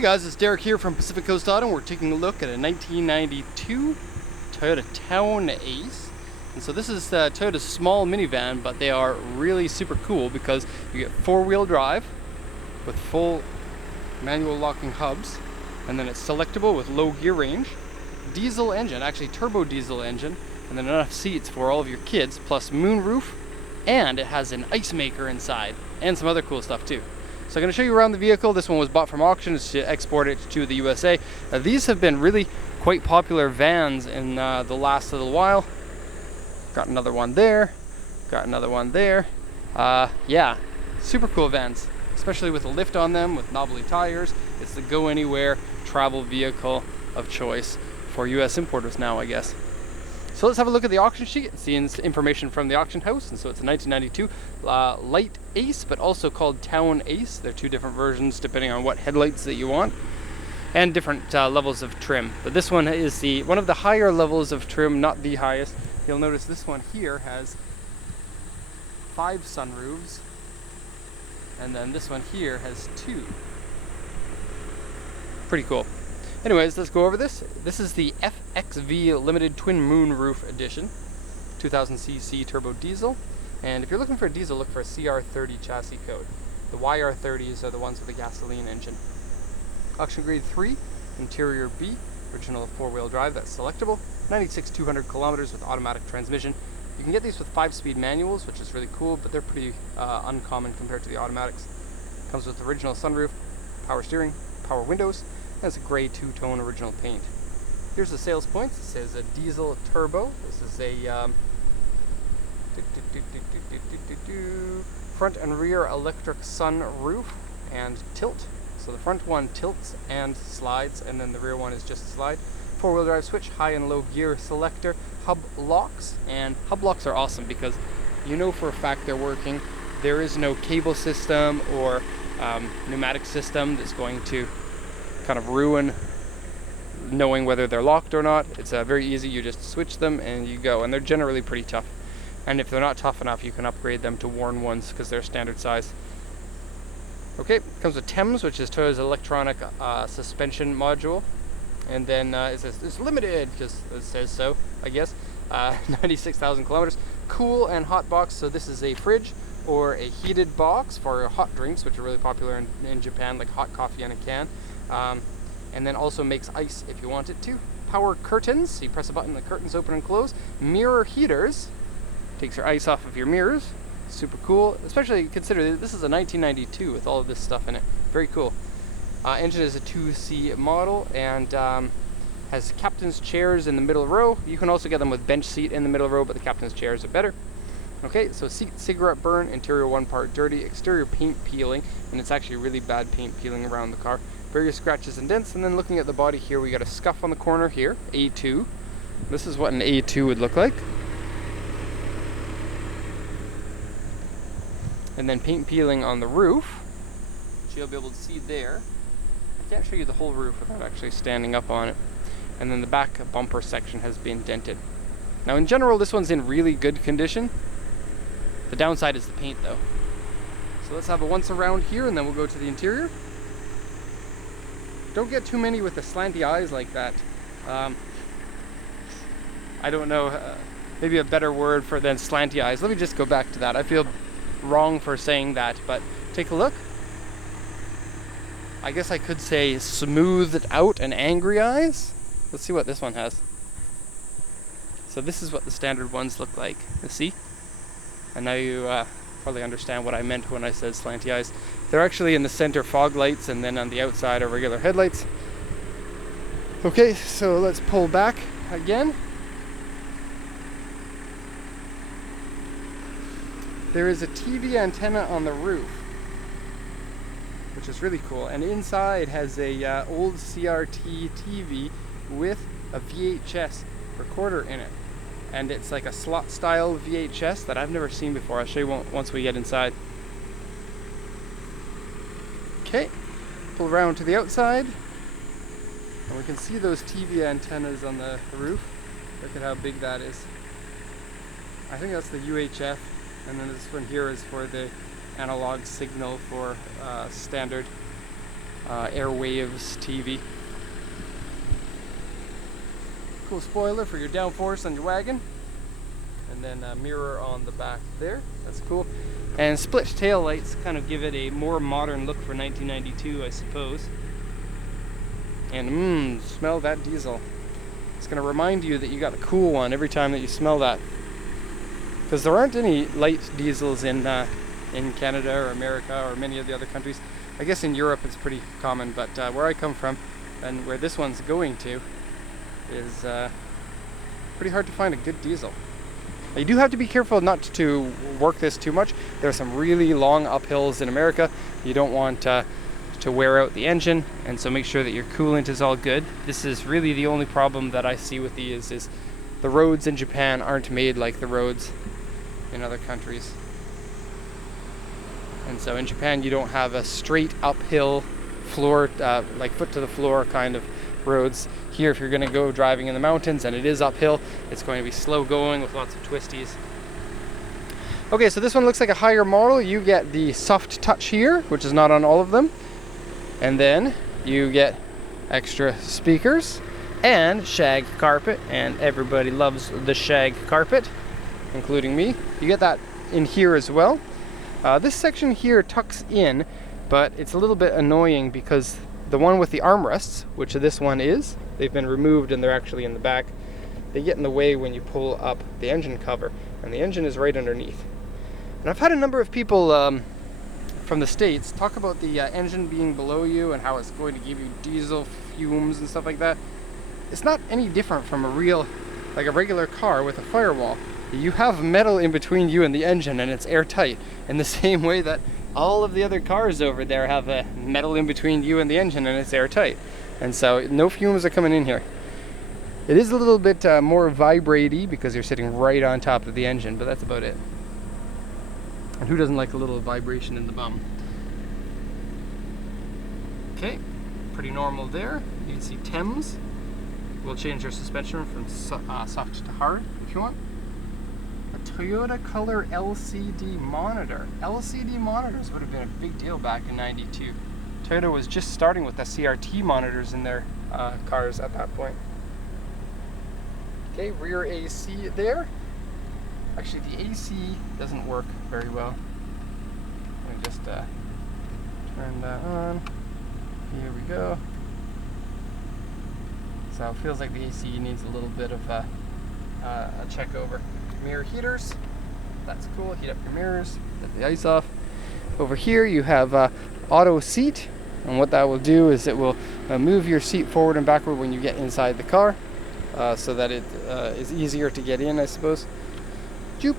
Hey guys, it's Derek here from Pacific Coast Auto, and we're taking a look at a 1992 Toyota Town Ace. And so this is Toyota's small minivan, but they are really super cool because you get four-wheel drive with full manual locking hubs, and then it's selectable with low gear range, diesel engine, actually turbo diesel engine, and then enough seats for all of your kids, plus moonroof, and it has an ice maker inside, and some other cool stuff too. So I'm going to show you around the vehicle. This one was bought from auction. It's to export it to the USA. These have been really quite popular vans in the last little while. Got another one there. Got another one there. Yeah, super cool vans, especially with a lift on them, with knobbly tires. It's the go anywhere travel vehicle of choice for US importers now, I guess. So let's have a look at the auction sheet, seeing information from the auction house. And so it's a 1992 Lite Ace, but also called Town Ace. They're two different versions depending on what headlights that you want, and different levels of trim. But this one is one of the higher levels of trim, not the highest. You'll notice this one here has 5 sunroofs, and then this one here has 2. Pretty cool. Anyways, let's go over this. This is the FXV Limited Twin Moonroof Edition, 2000cc turbo diesel. And if you're looking for a diesel, look for a CR30 chassis code. The YR30s are the ones with the gasoline engine. Auction grade 3, interior B, original 4-wheel drive, that's selectable. 96-200 kilometers with automatic transmission. You can get these with 5-speed manuals, which is really cool, but they're pretty uncommon compared to the automatics. Comes with original sunroof, power steering, power windows. That's a gray two-tone original paint. Here's the sales points. It says a diesel turbo. This is a front and rear electric sun roof and tilt. So the front one tilts and slides, and then the rear one is just a slide. 4-wheel drive switch, high and low gear selector, hub locks, and hub locks are awesome because you know for a fact they're working. There is no cable system or pneumatic system that's going to kind of ruin knowing whether they're locked or not. It's very easy. You just switch them and you go, and they're generally pretty tough. And if they're not tough enough, you can upgrade them to worn ones because they're standard size. Okay, comes with Thames, which is Toyota's electronic suspension module, and then it says it's limited because it says so, I guess. 96,000 kilometers. Cool and hot box. So this is a fridge or a heated box for hot drinks, which are really popular in Japan, like hot coffee in a can. And then also makes ice if you want it to. Power curtains, so you press a button, the curtains open and close. Mirror heaters, takes your ice off of your mirrors. Super cool, especially consider this is a 1992 with all of this stuff in it. Very cool. Engine is a 2C model and has captain's chairs in the middle row. You can also get them with bench seat in the middle row, but the captain's chairs are better. Okay, so seat cigarette burn, interior 1 part dirty, exterior paint peeling, and it's actually really bad paint peeling around the car. Various scratches and dents, and then looking at the body here, we got a scuff on the corner here, A2. This is what an A2 would look like. And then paint peeling on the roof, which you'll be able to see there. I can't show you the whole roof without actually standing up on it. And then the back bumper section has been dented. Now in general, this one's in really good condition. The downside is the paint though. So let's have a once around here and then we'll go to the interior. Don't get too many with the slanty eyes like that. I don't know, maybe a better word for than slanty eyes. Let me just go back to that. I feel wrong for saying that, but take a look. I guess I could say smoothed out and angry eyes. Let's see what this one has. So this is what the standard ones look like. You see? And now you probably understand what I meant when I said slanty eyes. They're actually in the center fog lights, and then on the outside are regular headlights. Okay, so let's pull back again. There is a TV antenna on the roof, which is really cool, and inside has a old CRT TV with a VHS recorder in it. And it's like a slot style VHS that I've never seen before. I'll show you once we get inside. Okay, pull around to the outside, and we can see those TV antennas on the roof. Look at how big that is. I think that's the UHF, and then this one here is for the analog signal for standard Airwaves TV. Cool spoiler for your downforce on your wagon. And then a mirror on the back there. That's cool. And split tail lights kind of give it a more modern look for 1992, I suppose. And smell that diesel. It's going to remind you that you got a cool one every time that you smell that. Because there aren't any light diesels in Canada or America or many of the other countries. I guess in Europe it's pretty common, but where I come from and where this one's going to is pretty hard to find a good diesel. You do have to be careful not to work this too much. There are some really long uphills in America. You don't want to wear out the engine, and so make sure that your coolant is all good. This is really the only problem that I see with these is the roads in Japan aren't made like the roads in other countries. And so in Japan you don't have a straight uphill floor, like foot to the floor kind of roads. Here, if you're going to go driving in the mountains and it is uphill, it's going to be slow going with lots of twisties. Okay, so this one looks like a higher model. You get the soft touch here, which is not on all of them. And then you get extra speakers and shag carpet, and everybody loves the shag carpet, including me. You get that in here as well. This section here tucks in, but it's a little bit annoying because the one with the armrests, which this one is, they've been removed and they're actually in the back. They get in the way when you pull up the engine cover, and the engine is right underneath. And I've had a number of people from the States talk about the engine being below you and how it's going to give you diesel fumes and stuff like that. It's not any different from a regular car with a firewall. You have metal in between you and the engine, and it's airtight in the same way that all of the other cars over there have a metal in between you and the engine, and it's airtight. And so no fumes are coming in here. It is a little bit more vibrate-y because you're sitting right on top of the engine, but that's about it. And who doesn't like a little vibration in the bum? Okay, pretty normal there. You can see Thames. We'll change your suspension from soft to hard if you want. A Toyota color LCD monitor. LCD monitors would have been a big deal back in '92. Toyota was just starting with the CRT monitors in their cars at that point. Okay, rear AC there. Actually, the AC doesn't work very well. Let me just turn that on. Here we go. So it feels like the AC needs a little bit of a check over. Mirror heaters, that's cool. Heat up your mirrors, get the ice off. Over here you have auto seat, and what that will do is it will move your seat forward and backward when you get inside the car, so that it is easier to get in, I suppose. Joop.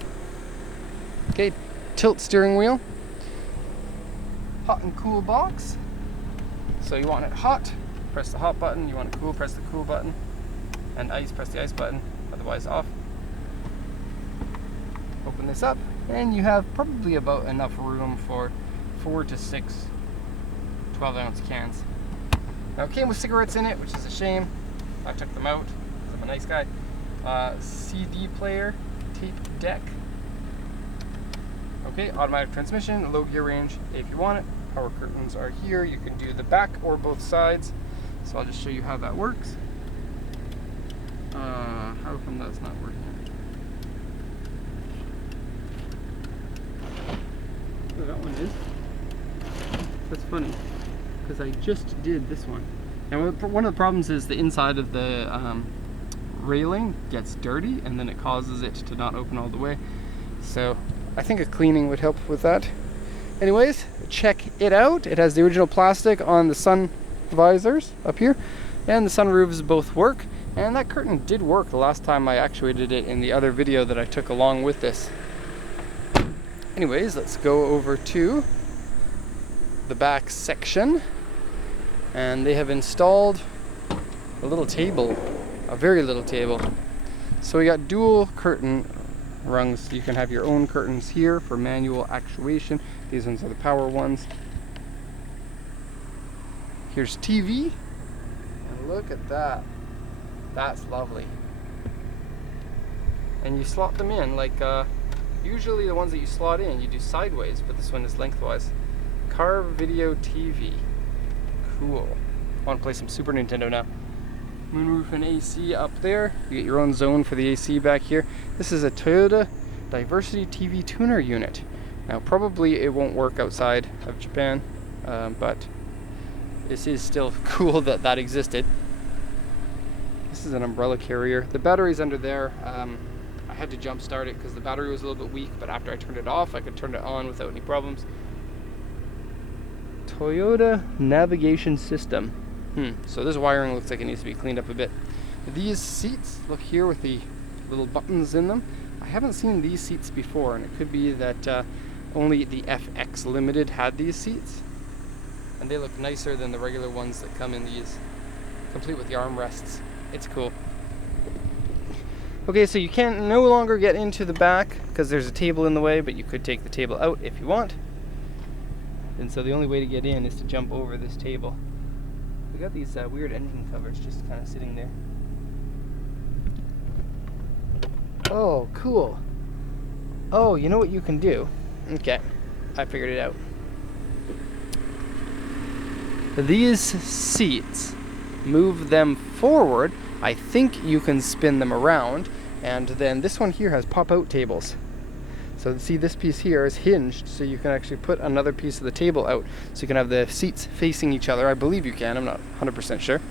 Okay, tilt steering wheel. Hot and cool box. So you want it hot, press the hot button. You want it cool, press the cool button. And ice, press the ice button, otherwise off. Open this up, and you have probably about enough room for 4 to 6 12-ounce cans. Now it came with cigarettes in it, which is a shame. I took them out because I'm a nice guy. CD player, tape deck. Okay, automatic transmission, low gear range if you want it. Power curtains are here. You can do the back or both sides. So I'll just show you how that works. How come that's not working? Oh, that one is. That's funny, because I just did this one. Now, one of the problems is the inside of the railing gets dirty, and then it causes it to not open all the way. So I think a cleaning would help with that. Anyways, check it out. It has the original plastic on the sun visors up here, and the sunroofs both work. And that curtain did work the last time I actuated it in the other video that I took along with this. Anyways, let's go over to the back section, and they have installed a little table, a very little table. So we got dual curtain rungs. You can have your own curtains here for manual actuation. These ones are the power ones. Here's TV, and look at that. That's lovely. And you slot them in like usually the ones that you slot in you do sideways, but this one is lengthwise. Car video TV. cool. I want to play some Super Nintendo now. Moonroof and AC up there. You get your own zone for the AC back here. This is a Toyota Diversity TV tuner unit. Now probably it won't work outside of Japan, but this is still cool that that existed. This is an umbrella carrier. The battery's under there. I had to jump start it because the battery was a little bit weak, but after I turned it off, I could turn it on without any problems. Toyota navigation system. So this wiring looks like it needs to be cleaned up a bit. These seats, look here with the little buttons in them. I haven't seen these seats before, and it could be that only the FX Limited had these seats. And they look nicer than the regular ones that come in these, complete with the armrests. It's cool. Okay, so you can no longer get into the back because there's a table in the way, but you could take the table out if you want. And so the only way to get in is to jump over this table. We got these weird engine covers just kind of sitting there. Oh, cool. Oh, you know what you can do? Okay, I figured it out. These seats, move them forward. I think you can spin them around, and then this one here has pop-out tables. So see, this piece here is hinged, so you can actually put another piece of the table out, so you can have the seats facing each other. I believe you can, I'm not 100% sure.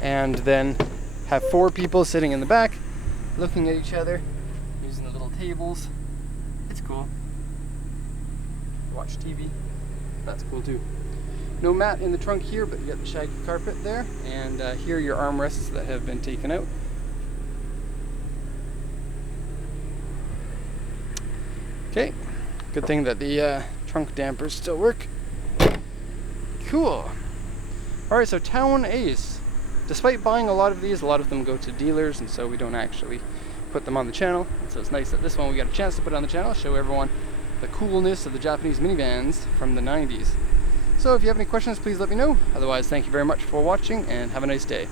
And then have 4 people sitting in the back, looking at each other, using the little tables. It's cool. Watch TV. That's cool too. No mat in the trunk here, but you got the shag carpet there, and here are your armrests that have been taken out. Okay, good thing that the trunk dampers still work. Cool. Alright, so Town Ace. Despite buying a lot of these, a lot of them go to dealers, and so we don't actually put them on the channel. And so it's nice that this one we got a chance to put on the channel, show everyone the coolness of the Japanese minivans from the 90s. So if you have any questions, please let me know. Otherwise, thank you very much for watching, and have a nice day.